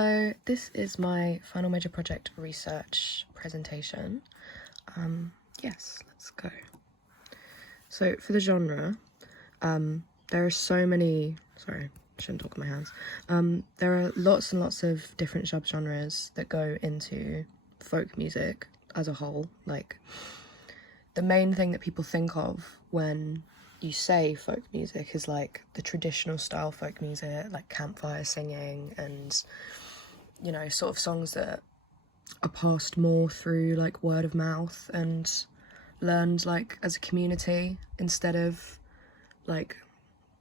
So this is my final major project research presentation. Yes, let's go. So for the genre, there are so many, sorry, I shouldn't talk with my hands. There are lots and lots of different subgenres that go into folk music as a whole. Like, the main thing that people think of when you say folk music is like the traditional style folk music, like campfire singing and, you know, sort of songs that are passed more through like word of mouth and learned like as a community instead of like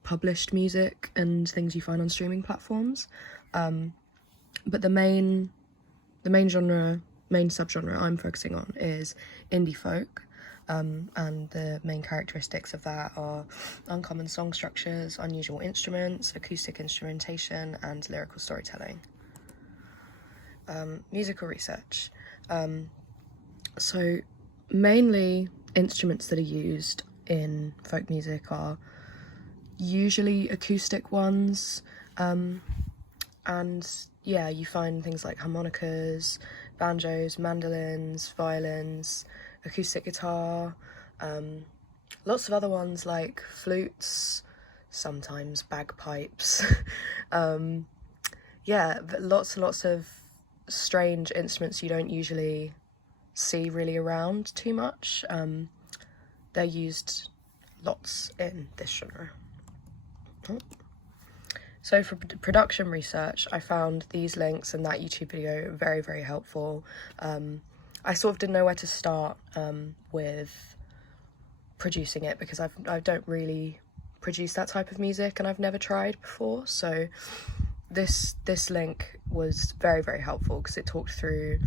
published music and things you find on streaming platforms. But the main subgenre I'm focusing on is indie folk. And the main characteristics of that are uncommon song structures, unusual instruments, acoustic instrumentation, and lyrical storytelling. Musical research. So mainly instruments that are used in folk music are usually acoustic ones, and yeah, you find things like harmonicas, banjos, mandolins, violins, acoustic guitar, lots of other ones like flutes, sometimes bagpipes. Yeah, but lots and lots of strange instruments you don't usually see really around too much. They're used lots in this genre. So for production research, I found these links and that YouTube video very, very helpful. I sort of didn't know where to start with producing it because I don't really produce that type of music and I've never tried before. So this link was very, very helpful because it talked through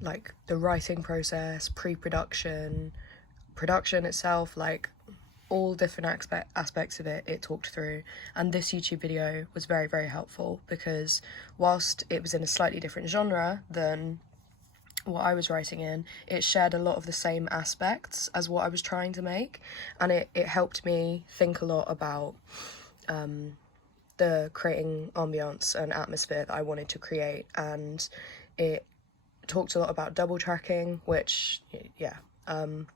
like the writing process, pre-production, production itself, like all different aspects of it talked through. And this YouTube video was very, very helpful because whilst it was in a slightly different genre than what I was writing in, it shared a lot of the same aspects as what I was trying to make, and it helped me think a lot about the creating ambience and atmosphere that I wanted to create. And it talked a lot about double tracking, which yeah, it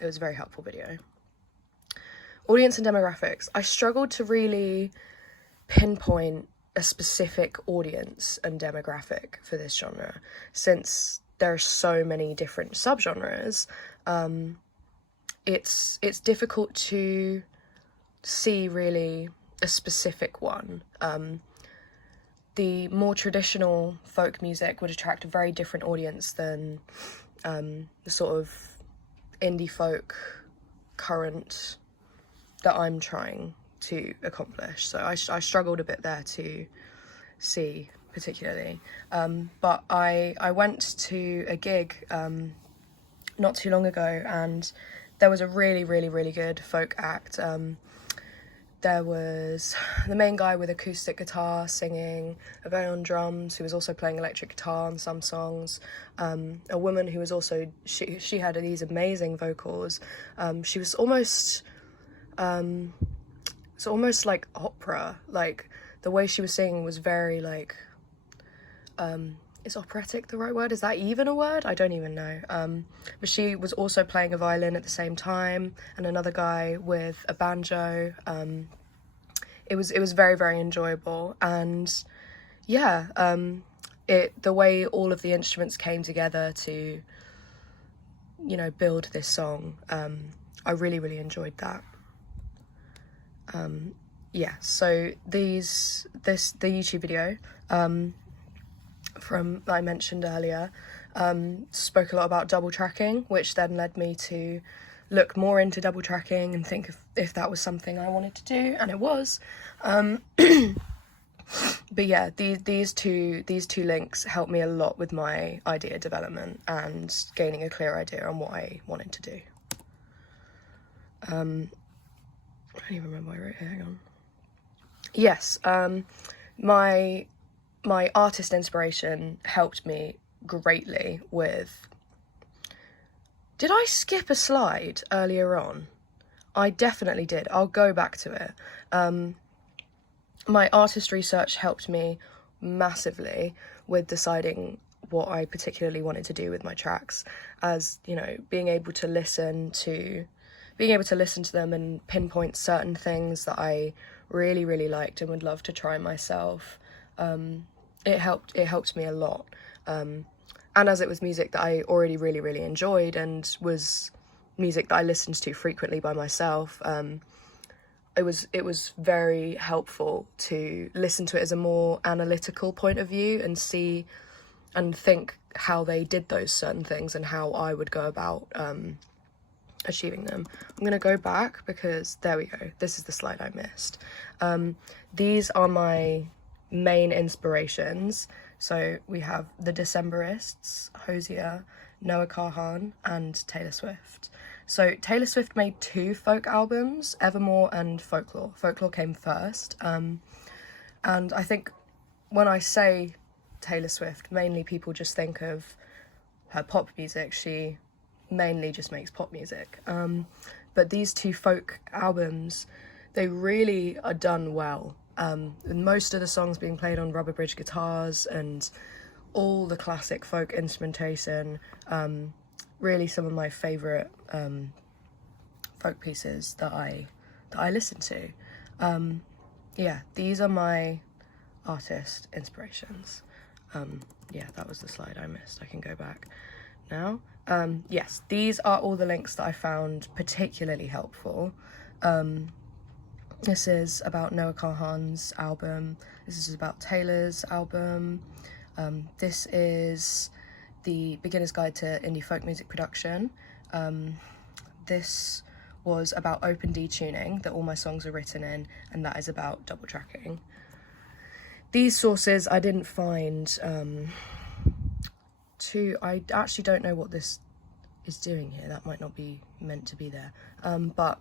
was a very helpful video. Audience and demographics. I struggled to really pinpoint a specific audience and demographic for this genre since there are so many different subgenres. It's difficult to see really a specific one. The more traditional folk music would attract a very different audience than the sort of indie folk current that I'm trying to accomplish. So I struggled a bit there to see particularly. But I went to a gig not too long ago, and there was a really, really, really good folk act. There was the main guy with acoustic guitar singing, a guy on drums who was also playing electric guitar on some songs, a woman who was also, she had these amazing vocals. She was almost, it's almost like opera, like the way she was singing was very like, is operatic the right word? Is that even a word? I don't even know. But she was also playing a violin at the same time, and another guy with a banjo. It was very, very enjoyable, and yeah, the way all of the instruments came together to, you know, build this song, I really, really enjoyed that. Yeah, so the YouTube video from that I mentioned earlier spoke a lot about double tracking, which then led me to look more into double tracking and think if that was something I wanted to do, and it was. But yeah, these two links helped me a lot with my idea development and gaining a clear idea on what I wanted to do. I don't even remember what I wrote here, hang on. Yes, my artist inspiration helped me greatly with... Did I skip a slide earlier on? I definitely did. I'll go back to it. my artist research helped me massively with deciding what I particularly wanted to do with my tracks, as, you know, being able to listen to them and pinpoint certain things that I really, really liked and would love to try myself. It helped me a lot. And as it was music that I already really, really enjoyed and was music that I listened to frequently by myself, it was very helpful to listen to it as a more analytical point of view and see and think how they did those certain things and how I would go about achieving them. I'm gonna go back because there we go. This is the slide I missed. These are my main inspirations. So we have the Decemberists, Hosier, Noah Kahan, and Taylor Swift. So Taylor Swift made 2 folk albums, Evermore and Folklore. Folklore came first. And I think when I say Taylor Swift, mainly people just think of her pop music. She mainly just makes pop music. But these 2 folk albums, they really are done well. Most of the songs being played on rubber bridge guitars and all the classic folk instrumentation. Really some of my favourite folk pieces that I listen to. Yeah, these are my artist inspirations. Yeah, that was the slide I missed. I can go back now. Yes, these are all the links that I found particularly helpful. This is about Noah Kahan's album. This is about Taylor's album. This is the Beginner's Guide to Indie Folk Music Production. This was about open D tuning that all my songs are written in, and that is about double tracking. These sources I didn't find I actually don't know what this is doing here. That might not be meant to be there. But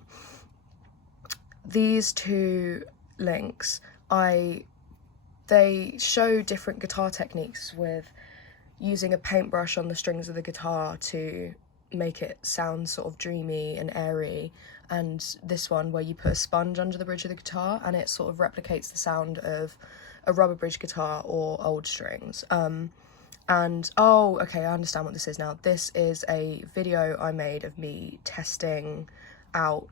these 2 links, they show different guitar techniques with using a paintbrush on the strings of the guitar to make it sound sort of dreamy and airy, and this one where you put a sponge under the bridge of the guitar and it sort of replicates the sound of a rubber bridge guitar or old strings. And oh, okay, I understand what this is now. This is a video I made of me testing out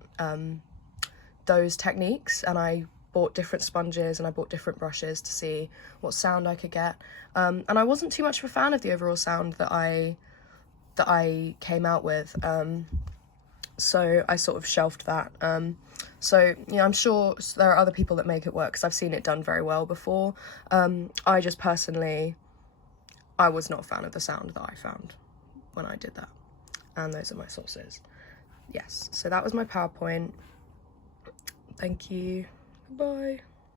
those techniques, and I bought different sponges and I bought different brushes to see what sound I could get. And I wasn't too much of a fan of the overall sound that I came out with. So I sort of shelved that. So, you know, I'm sure there are other people that make it work because I've seen it done very well before. I just personally, I was not a fan of the sound that I found when I did that. And those are my sources. Yes, so that was my PowerPoint. Thank you. Goodbye.